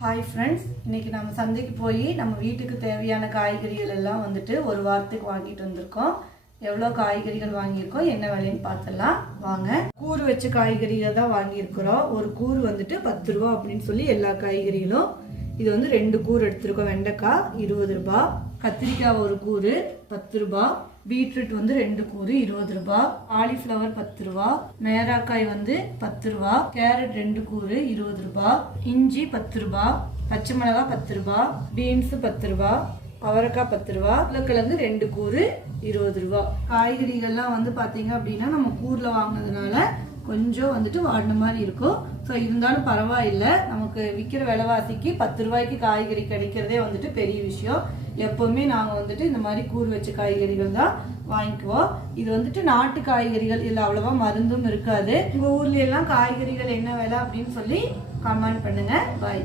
Hi friends இன்னைக்கு நம்ம சந்தைக்கு போய் நம்ம வீட்டுக்கு தேவையான காய்கறிகள் எல்லாம் வந்துட்டு ஒரு வாரத்துக்கு வாங்கிட்டு வந்திருக்கோம். எவ்வளோ காய்கறிகள் வாங்கியிருக்கோம் என்ன விலைன்னு பார்த்துடலாம். வாங்க. கூறு வச்ச காய்கறிகள் தான் வாங்கியிருக்கிறோம். ஒரு கூறு வந்துட்டு பத்து ரூபா அப்படின்னு சொல்லி எல்லா காய்கறிகளும். இது வந்து ரெண்டு கூறு எடுத்திருக்கோம் வெண்டைக்காய் இருபது ரூபா கத்திரிக்காய் ஒரு கூறு பத்து ரூபாய் பீட்ரூட் வந்து ரெண்டு கூறு இருபது ரூபா காலிஃப்ளவர் பத்து ரூபா மேராக்காய் வந்து பத்து ரூபா கேரட் ரெண்டு கூறு இருபது ரூபாய் இஞ்சி பத்து ரூபா பச்சை மிளகாய் பத்து ரூபா பீன்ஸ் பத்து ரூபா அவரைக்காய் பத்து ரூபா உருளைக்கிழங்கு ரெண்டு கூறு இருபது ரூபா. காய்கறிகள்லாம் வந்து பார்த்தீங்க அப்படின்னா நம்ம கூரில் வாங்கினதுனால கொஞ்சம் வந்துட்டு வாடின மாதிரி இருக்கும். ஸோ இருந்தாலும் பரவாயில்லை. நமக்கு விற்கிற விலைவாசிக்கு பத்து ரூபாய்க்கு காய்கறி கிடைக்கிறதே வந்துட்டு பெரிய விஷயம். எப்போவுமே நாங்கள் வந்துட்டு இந்த மாதிரி கூறு வச்ச காய்கறிகள் தான் வாங்கிக்குவோம். இது வந்துட்டு நாட்டு காய்கறிகள் இல்லை அவ்வளோவா மருந்தும் இருக்காது. உங்கள் ஊர்ல எல்லாம் காய்கறிகள் என்ன விலை அப்படின்னு சொல்லி கமெண்ட் பண்ணுங்கள் பாய்